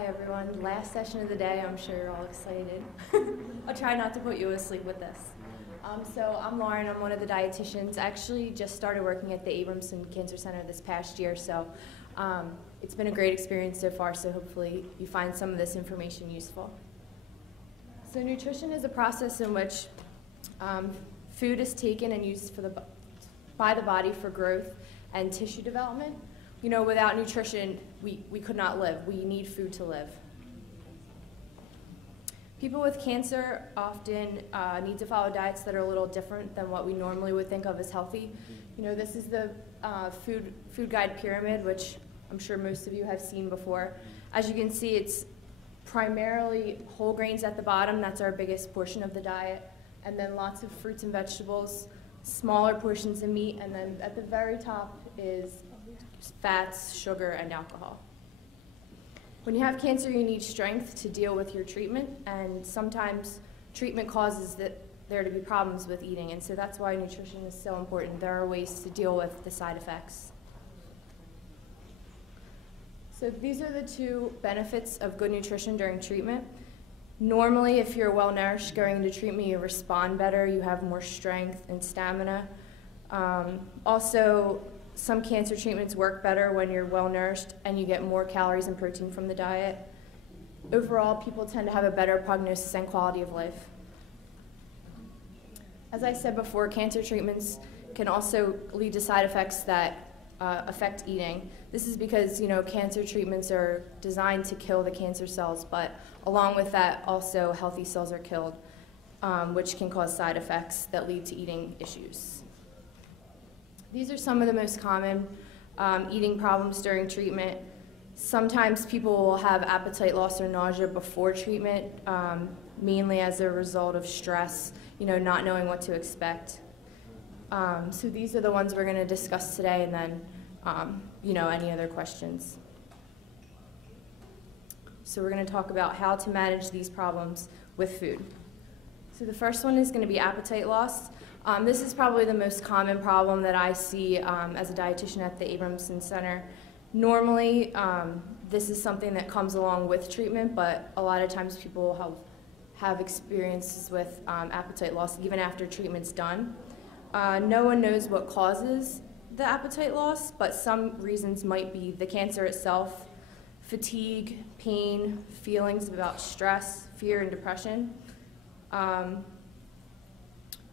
Hi everyone, last session of the day. I'm sure you're all excited. I'll try not to put you asleep with this. So I'm Lauren, I'm one of the dietitians. I actually just started working at the Abramson Cancer Center this past year, so it's been a great experience so far, so hopefully you find some of this information useful. So nutrition is a process in which food is taken and used by the body for growth and tissue development. You know, without nutrition, we could not live. We need food to live. People with cancer often need to follow diets that are a little different than what we normally would think of as healthy. You know, this is the food guide pyramid, which I'm sure most of you have seen before. As you can see, it's primarily whole grains at the bottom. That's our biggest portion of the diet. And then lots of fruits and vegetables, smaller portions of meat, and then at the very top is fats, sugar, and alcohol. When you have cancer, you need strength to deal with your treatment, and sometimes treatment causes there to be problems with eating, and so that's why nutrition is so important. There are ways to deal with the side effects. So these are the two benefits of good nutrition during treatment. Normally, if you're well nourished going into treatment, you respond better, you have more strength and stamina. Also, some cancer treatments work better when you're well nourished and you get more calories and protein from the diet. Overall, people tend to have a better prognosis and quality of life. As I said before, cancer treatments can also lead to side effects that affect eating. This is because, you know, cancer treatments are designed to kill the cancer cells, but along with that, also healthy cells are killed, which can cause side effects that lead to eating issues. These are some of the most common eating problems during treatment. Sometimes people will have appetite loss or nausea before treatment, mainly as a result of stress, you know, not knowing what to expect. So these are the ones we're going to discuss today, and then, you know, any other questions. So we're going to talk about how to manage these problems with food. So the first one is going to be appetite loss. This is probably the most common problem that I see as a dietitian at the Abramson Center. Normally, this is something that comes along with treatment, but a lot of times people have experiences with appetite loss even after treatment's done. No one knows what causes the appetite loss, but some reasons might be the cancer itself, fatigue, pain, feelings about stress, fear, and depression.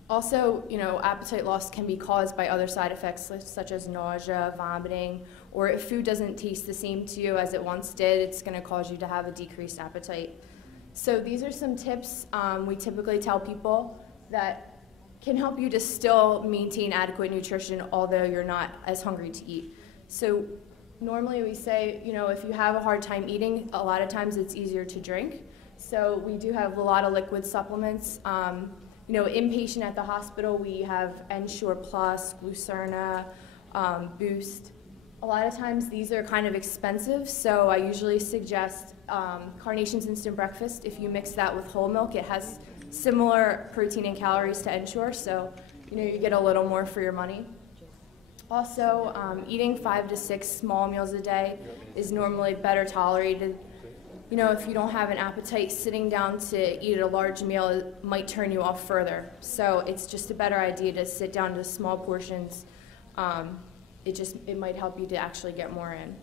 Also, you know, appetite loss can be caused by other side effects such as nausea, vomiting, or if food doesn't taste the same to you as it once did, it's going to cause you to have a decreased appetite. So these are some tips we typically tell people that can help you to still maintain adequate nutrition although you're not as hungry to eat. So normally we say, you know, if you have a hard time eating, a lot of times it's easier to drink. So we do have a lot of liquid supplements. You know, inpatient at the hospital, we have Ensure Plus, Glucerna, Boost. A lot of times these are kind of expensive, so I usually suggest Carnation's Instant Breakfast. If you mix that with whole milk, it has similar protein and calories to Ensure, so you know you get a little more for your money. Also, eating 5 to 6 small meals a day is normally better tolerated. You know, if you don't have an appetite, sitting down to eat a large meal might turn you off further. So it's just a better idea to sit down to small portions. It might help you to actually get more in.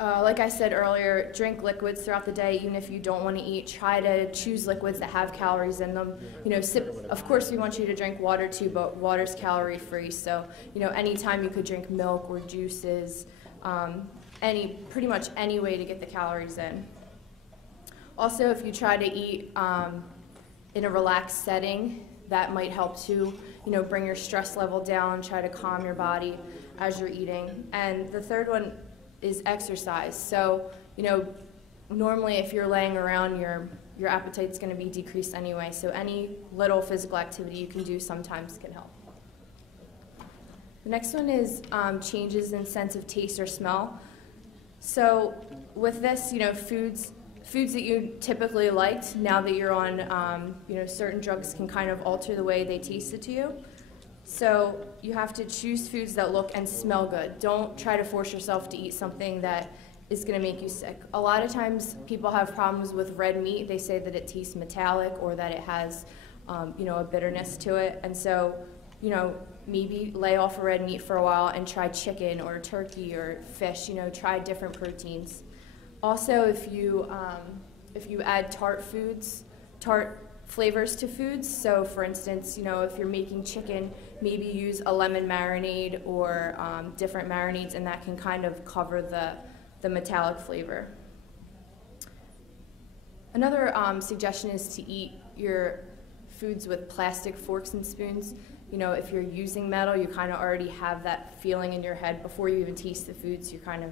Like I said earlier, drink liquids throughout the day, even if you don't want to eat. Try to choose liquids that have calories in them. You know, of course we want you to drink water too, but water's calorie free. So, you know, anytime you could drink milk or juices, pretty much any way to get the calories in. Also, if you try to eat in a relaxed setting, that might help to, you know, bring your stress level down, try to calm your body as you're eating. And the third one is exercise. So, you know, normally if you're laying around, your appetite's going to be decreased anyway. So any little physical activity you can do sometimes can help. The next one is changes in sense of taste or smell. So with this, you know, foods that you typically liked, now that you're on, you know, certain drugs can kind of alter the way they tasted to you. So you have to choose foods that look and smell good. Don't try to force yourself to eat something that is going to make you sick. A lot of times people have problems with red meat. They say that it tastes metallic or that it has a bitterness to it. And so, maybe lay off of red meat for a while and try chicken or turkey or fish, try different proteins. Also, if you add tart flavors to foods, so for instance, if you're making chicken, maybe use a lemon marinade or different marinades, and that can kind of cover the metallic flavor. Another suggestion is to eat your foods with plastic forks and spoons. If you're using metal, you kind of already have that feeling in your head before you even taste the foods. You're kind of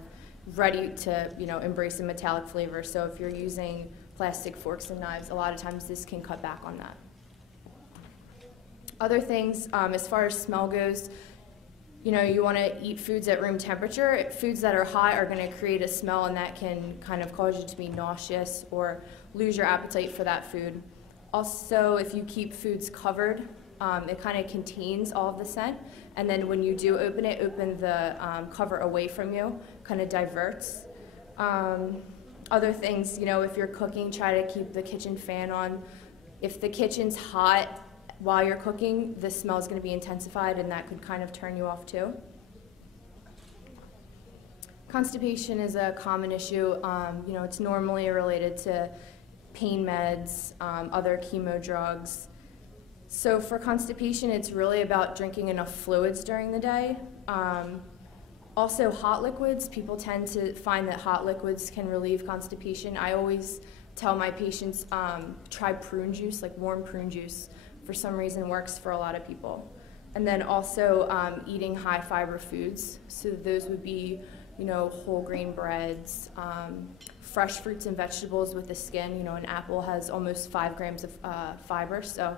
ready to, embrace a metallic flavor. So if you're using plastic forks and knives, a lot of times this can cut back on that. Other things, as far as smell goes, you want to eat foods at room temperature. Foods that are hot are going to create a smell, and that can kind of cause you to be nauseous or lose your appetite for that food. Also, if you keep foods covered, it kind of contains all of the scent, and then when you do open it, open the cover away from you, kind of diverts. Other things, if you're cooking, try to keep the kitchen fan on. If the kitchen's hot while you're cooking, the smell is going to be intensified, and that could kind of turn you off too. Constipation is a common issue. It's normally related to pain meds, other chemo drugs. So for constipation, it's really about drinking enough fluids during the day. Also, hot liquids, people tend to find that hot liquids can relieve constipation. I always tell my patients, try prune juice, like warm prune juice. For some reason works for a lot of people. And then also eating high fiber foods. So those would be, whole grain breads, fresh fruits and vegetables with the skin. An apple has almost 5 grams of fiber, so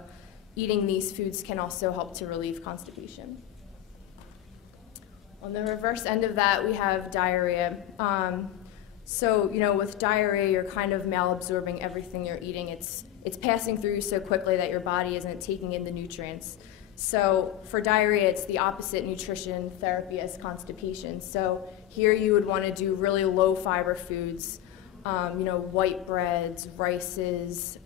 eating these foods can also help to relieve constipation. On the reverse end of that, we have diarrhea. So, with diarrhea, you're kind of malabsorbing everything you're eating. It's passing through so quickly that your body isn't taking in the nutrients. So for diarrhea, it's the opposite nutrition therapy as constipation. So here you would want to do really low fiber foods, white breads, rices,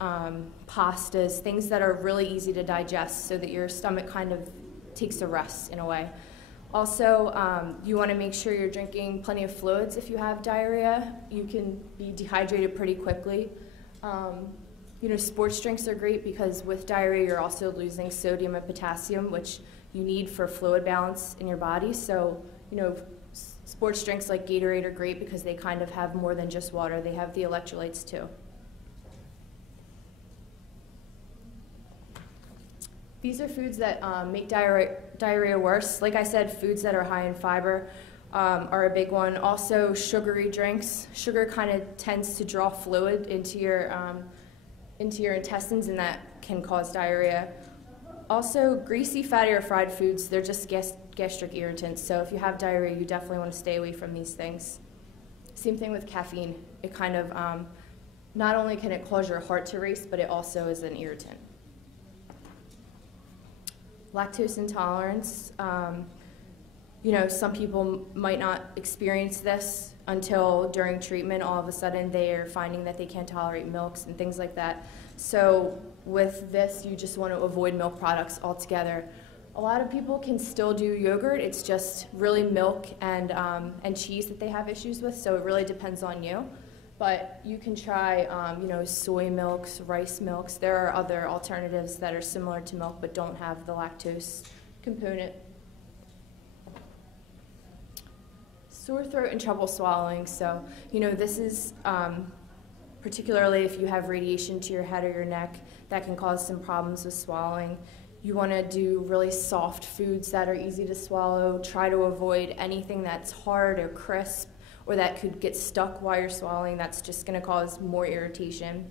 pastas, things that are really easy to digest so that your stomach kind of takes a rest in a way. Also, you want to make sure you're drinking plenty of fluids if you have diarrhea. You can be dehydrated pretty quickly. Sports drinks are great because with diarrhea you're also losing sodium and potassium, which you need for fluid balance in your body. So, sports drinks like Gatorade are great because they kind of have more than just water. They have the electrolytes too. These are foods that make diarrhea worse. Like I said, foods that are high in fiber are a big one. Also, sugary drinks. Sugar kind of tends to draw fluid into your intestines, and that can cause diarrhea. Also, greasy, fatty, or fried foods, they're just gastric irritants. So if you have diarrhea, you definitely want to stay away from these things. Same thing with caffeine. It kind of, not only can it cause your heart to race, but it also is an irritant. Lactose intolerance. Some people might not experience this until during treatment. All of a sudden they are finding that they can't tolerate milks and things like that. So with this, you just want to avoid milk products altogether. A lot of people can still do yogurt. It's just really milk and cheese that they have issues with, so it really depends on you. But you can try soy milks, rice milks. There are other alternatives that are similar to milk but don't have the lactose component. Sore throat and trouble swallowing. So, this is particularly if you have radiation to your head or your neck, that can cause some problems with swallowing. You want to do really soft foods that are easy to swallow. Try to avoid anything that's hard or crisp or that could get stuck while you're swallowing. That's just going to cause more irritation.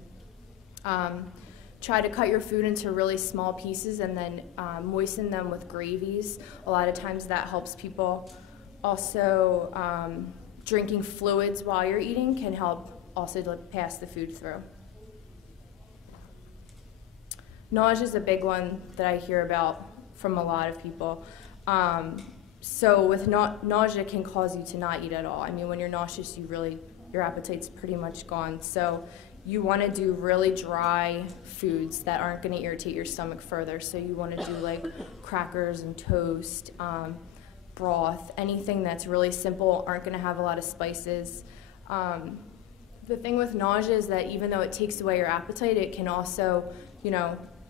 Try to cut your food into really small pieces and then moisten them with gravies. A lot of times that helps people. Also, drinking fluids while you're eating can help also to pass the food through. Nausea is a big one that I hear about from a lot of people. So with nausea can cause you to not eat at all. I mean, when you're nauseous, your appetite's pretty much gone. So you want to do really dry foods that aren't going to irritate your stomach further. So you want to do like crackers and toast, broth, anything that's really simple, aren't going to have a lot of spices. The thing with nausea is that even though it takes away your appetite, it can also,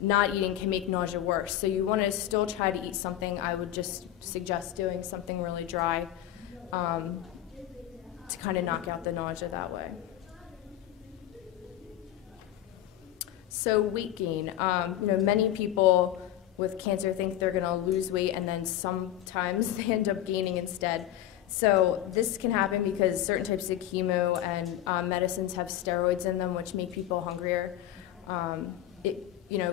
not eating can make nausea worse. So you want to still try to eat something. I would just suggest doing something really dry to kind of knock out the nausea that way. So weight gain, many people with cancer think they're going to lose weight, and then sometimes they end up gaining instead. So this can happen because certain types of chemo and medicines have steroids in them, which make people hungrier.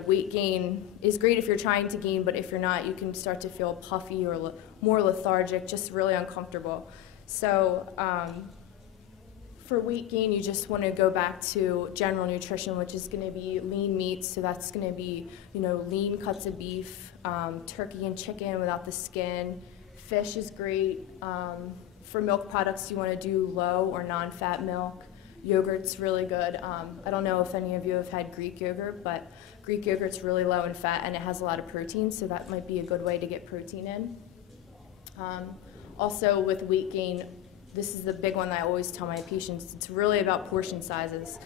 Weight gain is great if you're trying to gain, but if you're not, you can start to feel puffy or more lethargic, just really uncomfortable. So for weight gain, you just want to go back to general nutrition, which is going to be lean meats. So that's going to be, lean cuts of beef, turkey and chicken without the skin. Fish is great. For milk products, you want to do low or non-fat milk. Yogurt's really good. I don't know if any of you have had Greek yogurt, but Greek yogurt's really low in fat and it has a lot of protein, so that might be a good way to get protein in. Also with weight gain, this is the big one that I always tell my patients, it's really about portion sizes.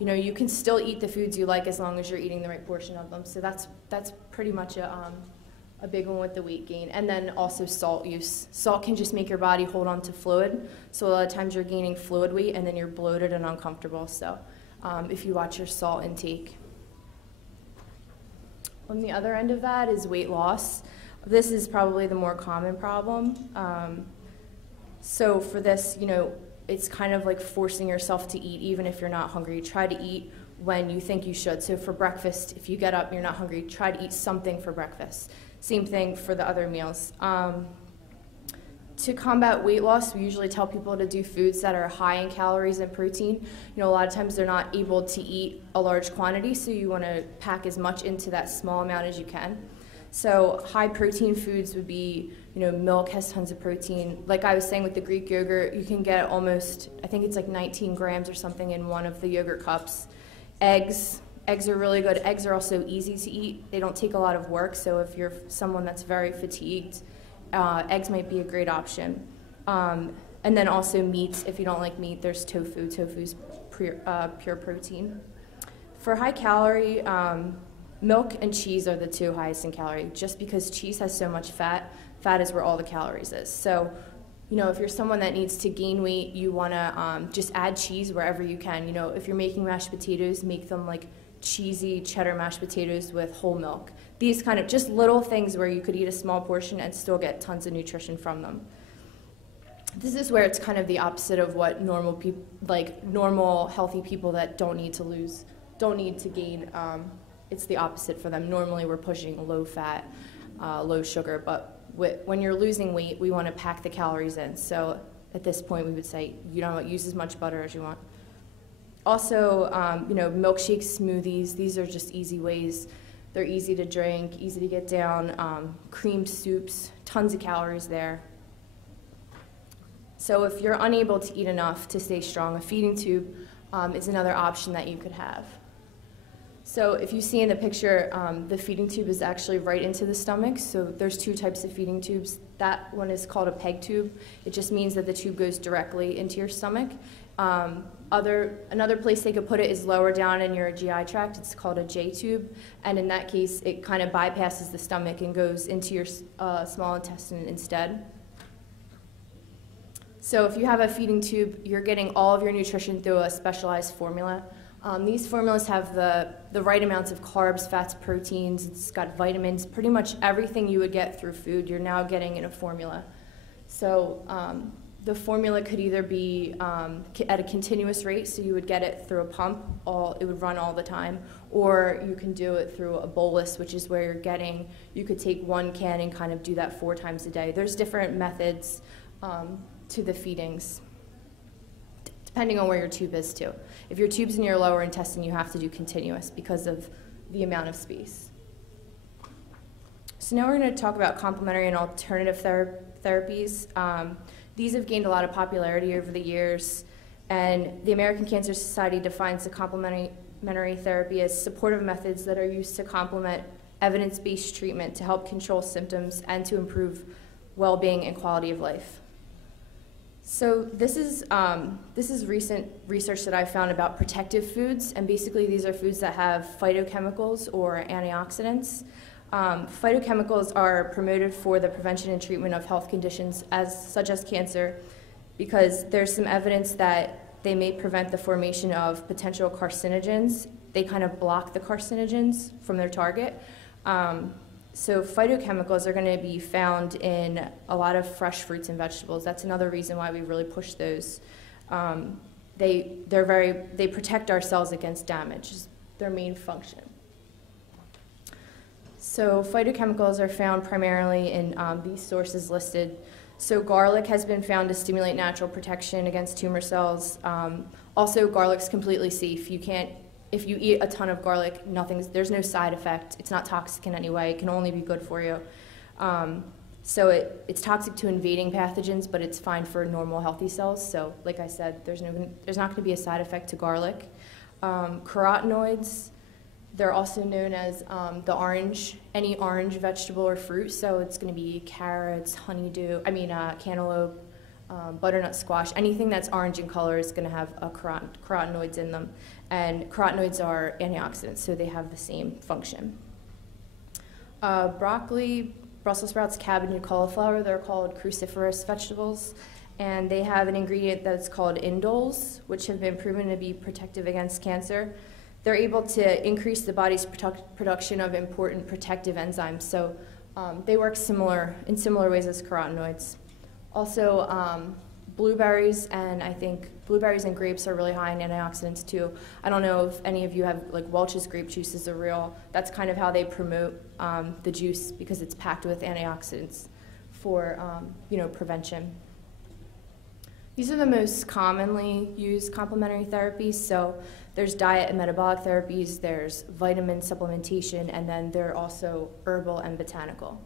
You can still eat the foods you like as long as you're eating the right portion of them, so that's pretty much a big one with the weight gain. And then also salt use. Salt can just make your body hold on to fluid, so a lot of times you're gaining fluid weight and then you're bloated and uncomfortable, so if you watch your salt intake. On the other end of that is weight loss. This is probably the more common problem. So for this, it's kind of like forcing yourself to eat even if you're not hungry. Try to eat when you think you should. So for breakfast, if you get up and you're not hungry, try to eat something for breakfast. Same thing for the other meals. To combat weight loss, we usually tell people to do foods that are high in calories and protein. A lot of times they're not able to eat a large quantity, so you want to pack as much into that small amount as you can. So high protein foods would be, milk has tons of protein. Like I was saying with the Greek yogurt, you can get almost, I think it's like 19 grams or something in one of the yogurt cups. Eggs are really good. Eggs are also easy to eat. They don't take a lot of work, so if you're someone that's very fatigued, eggs might be a great option. And then also meats. If you don't like meat, there's tofu. Tofu's pure protein. For high calorie, milk and cheese are the two highest in calorie, just because cheese has so much fat. Fat is where all the calories is. So, if you're someone that needs to gain weight, you want to just add cheese wherever you can. If you're making mashed potatoes, make them like cheesy cheddar mashed potatoes with whole milk. These kind of just little things where you could eat a small portion and still get tons of nutrition from them. This is where it's kind of the opposite of what normal people, like normal healthy people that don't need to gain. It's the opposite for them. Normally we're pushing low fat, low sugar, but when you're losing weight, we want to pack the calories in. So at this point, we would say, use as much butter as you want. Also, milkshakes, smoothies, these are just easy ways. They're easy to drink, easy to get down. Cream soups, tons of calories there. So if you're unable to eat enough to stay strong, a feeding tube is another option that you could have. So if you see in the picture, the feeding tube is actually right into the stomach. So there's two types of feeding tubes. That one is called a peg tube. It just means that the tube goes directly into your stomach. Another place they could put it is lower down in your GI tract. It's called a J tube. And in that case, it kind of bypasses the stomach and goes into your small intestine instead. So if you have a feeding tube, you're getting all of your nutrition through a specialized formula. These formulas have the right amounts of carbs, fats, proteins. It's got vitamins. Pretty much everything you would get through food, you're now getting in a formula. So the formula could either be at a continuous rate, so you would get it through a pump, it would run all the time, or you can do it through a bolus, which is where you could take one can and kind of do that 4 times a day. There's different methods to the feedings, depending on where your tube is too. If your tube's in your lower intestine, you have to do continuous because of the amount of space. So now we're going to talk about complementary and alternative therapies. These have gained a lot of popularity over the years, and the American Cancer Society defines the complementary therapy as supportive methods that are used to complement evidence-based treatment to help control symptoms and to improve well-being and quality of life. So this is recent research that I found about protective foods, and basically these are foods that have phytochemicals or antioxidants. Phytochemicals are promoted for the prevention and treatment of health conditions such as cancer, because there's some evidence that they may prevent the formation of potential carcinogens. They kind of block the carcinogens from their target. So phytochemicals are going to be found in a lot of fresh fruits and vegetables. That's another reason why we really push those. They protect our cells against damage, is their main function. So phytochemicals are found primarily in these sources listed. So garlic has been found to stimulate natural protection against tumor cells. Also, garlic's completely safe. If you eat a ton of garlic, there's no side effect. It's not toxic in any way. It can only be good for you. So it's toxic to invading pathogens, but it's fine for normal healthy cells. So like I said, there's not going to be a side effect to garlic. Carotenoids, they're also known as any orange vegetable or fruit. So it's going to be carrots, cantaloupe, butternut squash. Anything that's orange in color is going to have carotenoids in them. And carotenoids are antioxidants, so they have the same function. Broccoli, Brussels sprouts, cabbage, and cauliflower, they're called cruciferous vegetables. And they have an ingredient that's called indoles, which have been proven to be protective against cancer. They're able to increase the body's production of important protective enzymes. So they work in similar ways as carotenoids. Also, blueberries, and I think blueberries and grapes are really high in antioxidants too. I don't know if any of you have, Welch's grape juice is that's kind of how they promote the juice, because it's packed with antioxidants for, prevention. These are the most commonly used complementary therapies. So there's diet and metabolic therapies, there's vitamin supplementation, and then there are also herbal and botanical.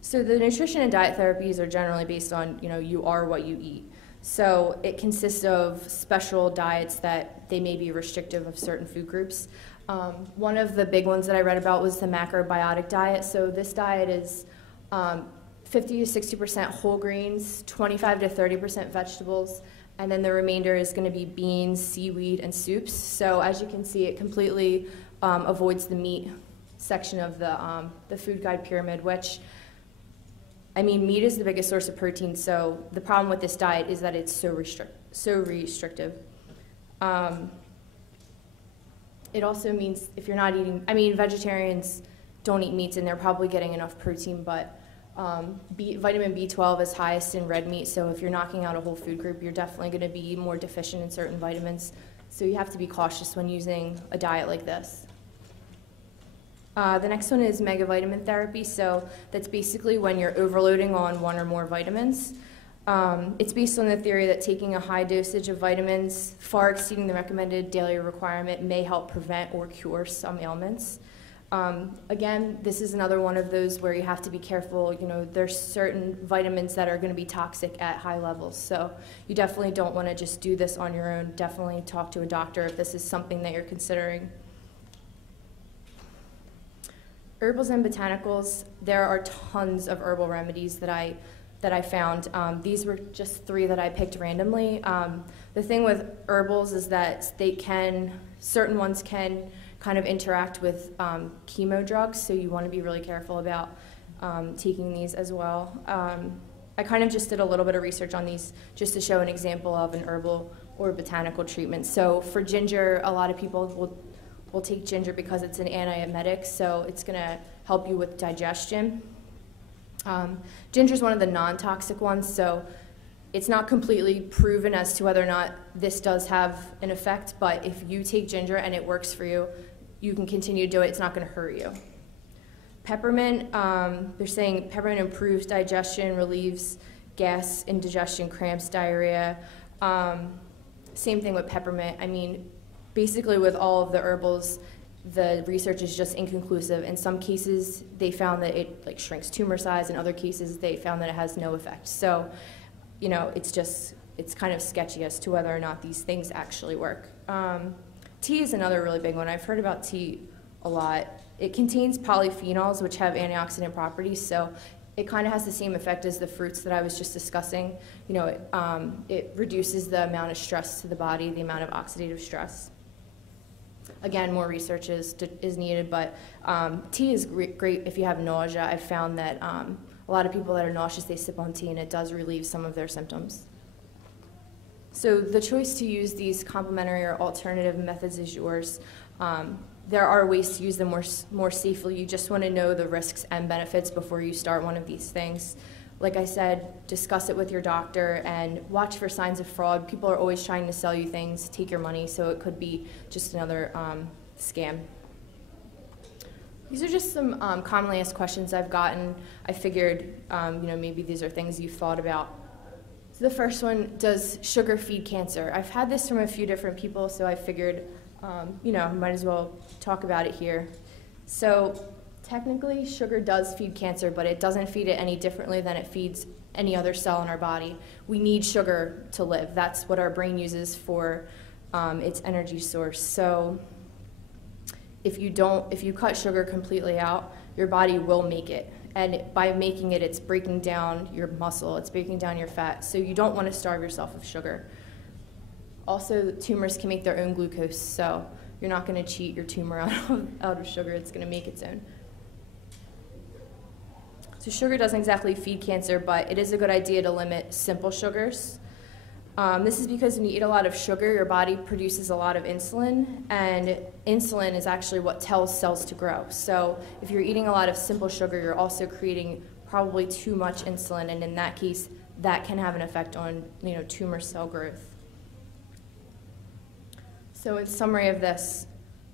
So the nutrition and diet therapies are generally based on, you are what you eat. So it consists of special diets that they may be restrictive of certain food groups. One of the big ones that I read about was the Macrobiotic Diet. So this diet is 50 to 60% whole grains, 25 to 30% vegetables, and then the remainder is going to be beans, seaweed, and soups. So as you can see, it completely avoids the meat section of the food guide pyramid, which, meat is the biggest source of protein, so the problem with this diet is that it's so restrictive. It also means if you're not eating, vegetarians don't eat meats and they're probably getting enough protein, but vitamin B12 is highest in red meat, so if you're knocking out a whole food group, you're definitely going to be more deficient in certain vitamins. So you have to be cautious when using a diet like this. The next one is megavitamin therapy. So that's basically when you're overloading on one or more vitamins. It's based on the theory that taking a high dosage of vitamins, far exceeding the recommended daily requirement, may help prevent or cure some ailments. Again, this is another one of those where you have to be careful. There's certain vitamins that are going to be toxic at high levels. So you definitely don't want to just do this on your own. Definitely talk to a doctor if this is something that you're considering. Herbals and Botanicals, there are tons of herbal remedies that I found. These were just 3 that I picked randomly. The thing with herbals is that certain ones can kind of interact with chemo drugs, so you want to be really careful about taking these as well. I kind of just did a little bit of research on these just to show an example of an herbal or botanical treatment. So for ginger, a lot of people will take ginger because it's an antiemetic, so it's going to help you with digestion. Ginger is one of the non-toxic ones, so it's not completely proven as to whether or not this does have an effect, but if you take ginger and it works for you, you can continue to do it. It's not going to hurt you. Peppermint, they're saying peppermint improves digestion, relieves gas, indigestion, cramps, diarrhea. Same thing with peppermint. Basically with all of the herbals, the research is just inconclusive. In some cases, they found that it like shrinks tumor size. In other cases, they found that it has no effect. So, you know, it's kind of sketchy as to whether or not these things actually work. Tea is another really big one. I've heard about tea a lot. It contains polyphenols, which have antioxidant properties, so it kind of has the same effect as the fruits that I was just discussing. You know, it reduces the amount of stress to the body, the amount of oxidative stress. Again, more research is needed, but tea is great if you have nausea. I've found that a lot of people that are nauseous, they sip on tea, and it does relieve some of their symptoms. So the choice to use these complementary or alternative methods is yours. There are ways to use them more safely. You just want to know the risks and benefits before you start one of these things. Like I said, discuss it with your doctor and watch for signs of fraud. People are always trying to sell you things, take your money, so it could be just another scam. These are just some commonly asked questions I've gotten. I figured, you know, maybe these are things you've thought about. So the first one, does sugar feed cancer? I've had this from a few different people, so I figured, you know, might as well talk about it here. So technically, sugar does feed cancer, but it doesn't feed it any differently than it feeds any other cell in our body. We need sugar to live. That's what our brain uses for its energy source. So if you cut sugar completely out, your body will make it. And by making it, it's breaking down your muscle, it's breaking down your fat. So you don't want to starve yourself of sugar. Also, tumors can make their own glucose, so you're not going to cheat your tumor out of sugar. It's going to make its own. So sugar doesn't exactly feed cancer, but it is a good idea to limit simple sugars. This is because when you eat a lot of sugar, your body produces a lot of insulin, and insulin is actually what tells cells to grow. So if you're eating a lot of simple sugar, you're also creating probably too much insulin, and in that case, that can have an effect on, you know, tumor cell growth. So in summary of this,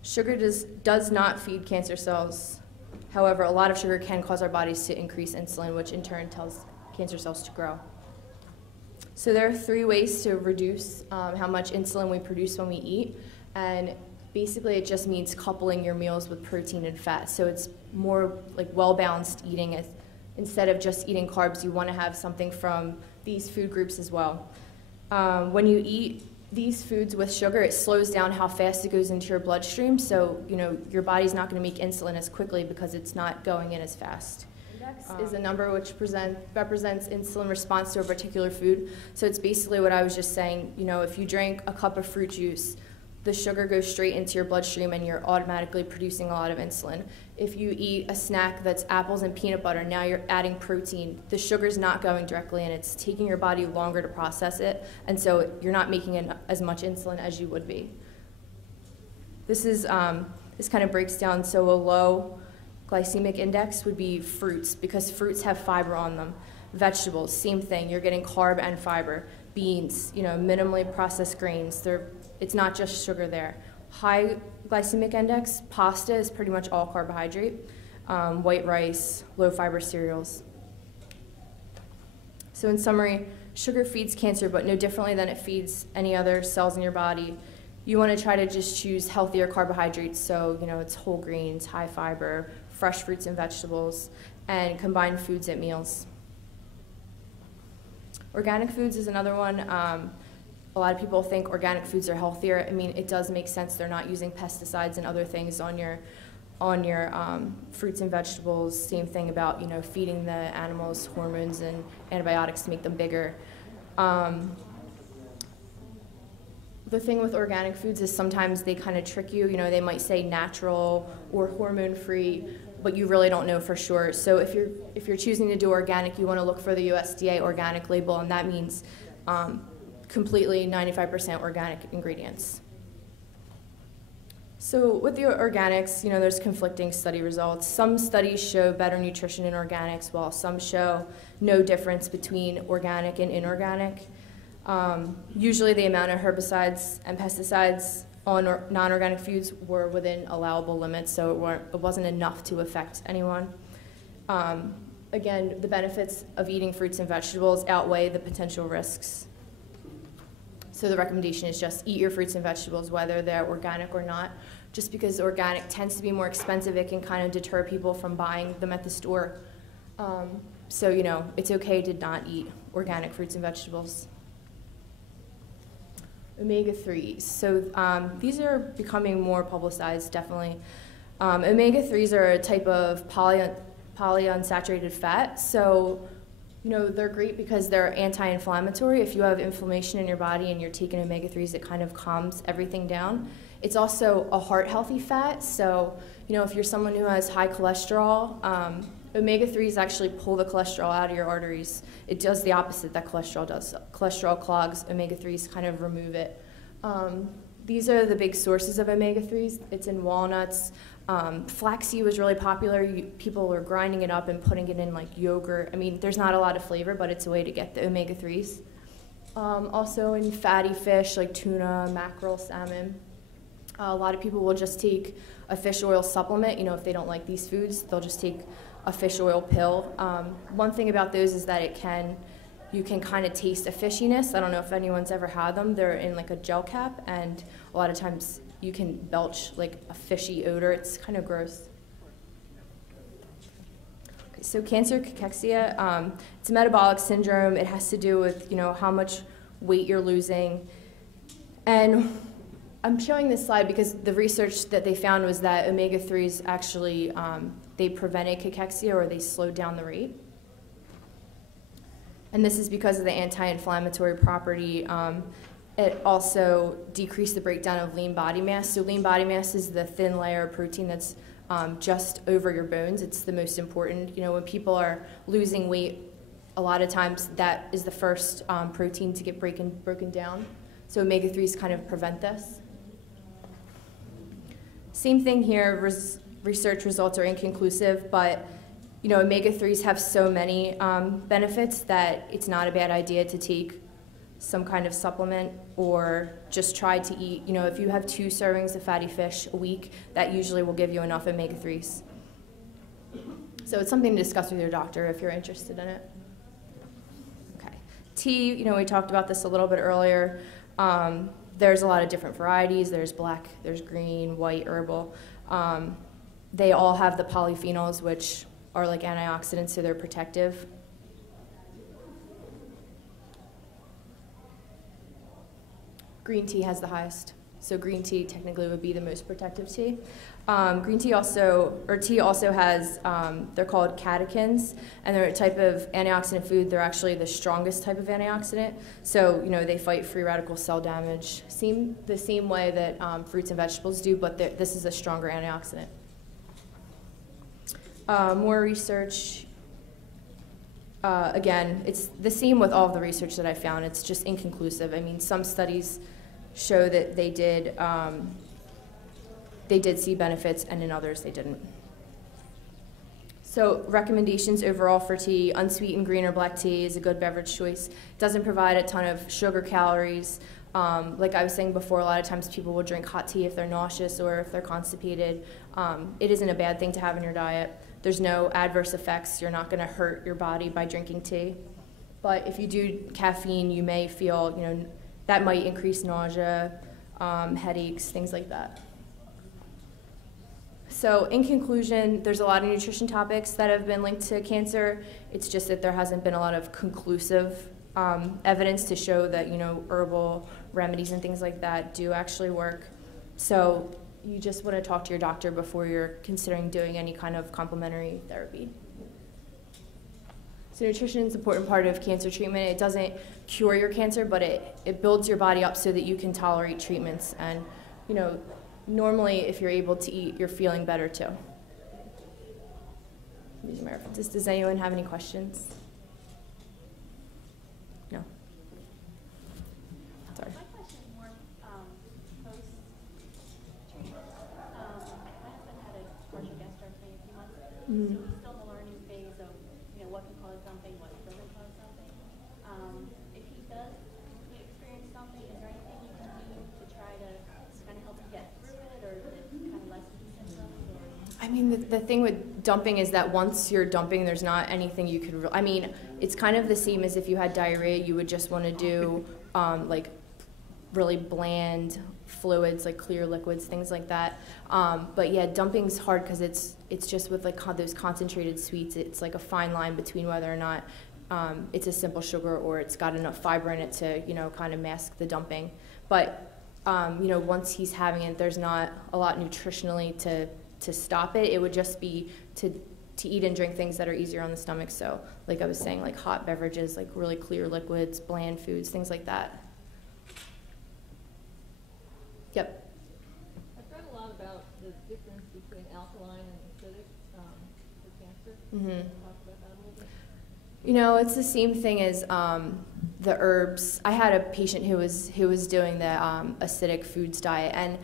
sugar does not feed cancer cells. However, a lot of sugar can cause our bodies to increase insulin, which in turn tells cancer cells to grow. So there are 3 ways to reduce how much insulin we produce when we eat, and basically it just means coupling your meals with protein and fat. So it's more like well-balanced eating. Instead of just eating carbs, you want to have something from these food groups as well. When you eat these foods with sugar, it slows down how fast it goes into your bloodstream, so you know your body's not going to make insulin as quickly because it's not going in as fast. Index is a number which represents insulin response to a particular food. So it's basically what I was just saying. You know, if you drink a cup of fruit juice, the sugar goes straight into your bloodstream and you're automatically producing a lot of insulin. If you eat a snack that's apples and peanut butter, now you're adding protein. The sugar's not going directly in, it's taking your body longer to process it, and so you're not making as much insulin as you would be. This kind of breaks down, so a low glycemic index would be fruits, because fruits have fiber on them. Vegetables, same thing, you're getting carb and fiber. Beans, you know, minimally processed grains, it's not just sugar there. High glycemic index, pasta is pretty much all carbohydrate. White rice, low fiber cereals. So in summary, sugar feeds cancer, but no differently than it feeds any other cells in your body. You want to try to just choose healthier carbohydrates, so you know it's whole grains, high fiber, fresh fruits and vegetables, and combined foods at meals. Organic foods is another one. A lot of people think organic foods are healthier. I mean, it does make sense. They're not using pesticides and other things on your fruits and vegetables. Same thing about, you know, feeding the animals hormones and antibiotics to make them bigger. The thing with organic foods is sometimes they kind of trick you. You know, they might say natural or hormone-free, but you really don't know for sure. So if you're choosing to do organic, you want to look for the USDA organic label, and that means completely 95% organic ingredients. So with the organics, you know, there's conflicting study results. Some studies show better nutrition in organics, while some show no difference between organic and inorganic. Usually the amount of herbicides and pesticides on non-organic foods were within allowable limits, so it wasn't enough to affect anyone. Again, the benefits of eating fruits and vegetables outweigh the potential risks. So the recommendation is just eat your fruits and vegetables, whether they're organic or not. just because organic tends to be more expensive, it can kind of deter people from buying them at the store. So, you know, it's okay to not eat organic fruits and vegetables. Omega-3s. So these are becoming more publicized, definitely. Omega-3s are a type of polyunsaturated fat. So, you know, they're great because they're anti-inflammatory. If you have inflammation in your body and you're taking omega-3s, it kind of calms everything down. It's also a heart-healthy fat. So, you know, if you're someone who has high cholesterol, omega-3s actually pull the cholesterol out of your arteries. It does the opposite that cholesterol does. Cholesterol clogs, omega-3s kind of remove it. These are the big sources of omega-3s. It's in walnuts. Flaxseed was really popular. People were grinding it up and putting it in like yogurt. I mean, there's not a lot of flavor, but it's a way to get the omega-3s. Also in fatty fish like tuna, mackerel, salmon. A lot of people will just take a fish oil supplement. You know, if they don't like these foods, they'll just take a fish oil pill. One thing about those is that you can kind of taste a fishiness. I don't know if anyone's ever had them. They're in like a gel cap, and a lot of times you can belch like a fishy odor. It's kind of gross. Okay, so cancer cachexia, it's a metabolic syndrome. It has to do with, you know, how much weight you're losing. And I'm showing this slide because the research that they found was that omega-3s actually, they prevented cachexia, or they slowed down the rate. And this is because of the anti-inflammatory property. It also decreased the breakdown of lean body mass. So lean body mass is the thin layer of protein that's just over your bones. It's the most important. You know, when people are losing weight, a lot of times that is the first protein to get broken down. So omega-3s kind of prevent this. Same thing here, research results are inconclusive, but you know, omega-3s have so many benefits that it's not a bad idea to take some kind of supplement or just try to eat. You know, if you have 2 servings of fatty fish a week, that usually will give you enough omega-3s. So it's something to discuss with your doctor if you're interested in it. Okay. Tea, you know, we talked about this a little bit earlier. There's a lot of different varieties. There's black, there's green, white, herbal. They all have the polyphenols, which are like antioxidants, so they're protective. Green tea has the highest. So green tea technically would be the most protective tea. Green tea also, or tea also has, they're called catechins, and they're a type of antioxidant food. They're actually the strongest type of antioxidant. So, you know, they fight free radical cell damage, the same way that fruits and vegetables do, but this is a stronger antioxidant. More research. Again, it's the same with all of the research that I found. It's just inconclusive. I mean, some studies show that they did see benefits, and in others they didn't. So recommendations overall for tea: unsweetened green or black tea is a good beverage choice. It doesn't provide a ton of sugar calories. Like I was saying before, a lot of times people will drink hot tea if they're nauseous or if they're constipated. It isn't a bad thing to have in your diet. There's no adverse effects. You're not going to hurt your body by drinking tea. But if you do caffeine, you may feel, you know, that might increase nausea, headaches, things like that. So in conclusion, there's a lot of nutrition topics that have been linked to cancer. It's just that there hasn't been a lot of conclusive evidence to show that, you know, herbal remedies and things like that do actually work. So you just want to talk to your doctor before you're considering doing any kind of complementary therapy. So nutrition is an important part of cancer treatment. It doesn't cure your cancer, but it builds your body up so that you can tolerate treatments. And, you know, normally if you're able to eat, you're feeling better too. These are my references. Does anyone have any questions? No? Sorry. My question is more post-treatment. My husband had a partial gastrectomy a few months ago, so he's still in the learning phase of, you know, what can cause something, what doesn't cause something. If he does experience something, is there anything you can do to try to kind of help him get through it, or to kind of lessen the symptoms? Or? I mean, the thing with dumping is that once you're dumping, there's not anything you could, I mean, it's kind of the same as if you had diarrhea. You would just want to do like really bland fluids, like clear liquids, things like that. But yeah, dumping's hard because it's just with like those concentrated sweets. It's like a fine line between whether or not it's a simple sugar or it's got enough fiber in it to, you know, kind of mask the dumping. But you know, once he's having it, there's not a lot nutritionally to stop it. It would just be to eat and drink things that are easier on the stomach. So like I was saying, like hot beverages, like really clear liquids, bland foods, things like that. Yep. I've read a lot about the difference between alkaline and acidic for cancer. Mm-hmm. Can you talk about that a little bit? You know, it's the same thing as the herbs. I had a patient who was doing the acidic foods diet, and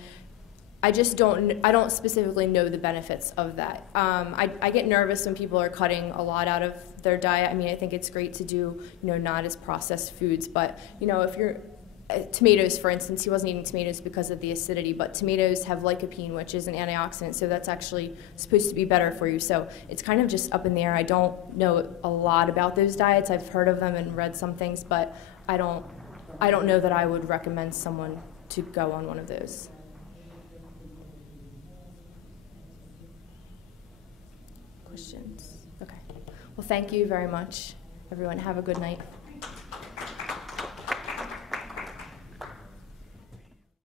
I don't specifically know the benefits of that. I get nervous when people are cutting a lot out of their diet. I mean, I think it's great to do, you know, not as processed foods, but, you know, if you're, tomatoes, for instance, he wasn't eating tomatoes because of the acidity, but tomatoes have lycopene, which is an antioxidant, so that's actually supposed to be better for you. So it's kind of just up in the air. I don't know a lot about those diets. I've heard of them and read some things, but I don't know that I would recommend someone to go on one of those. Questions? Okay. Well, thank you very much, everyone. Have a good night.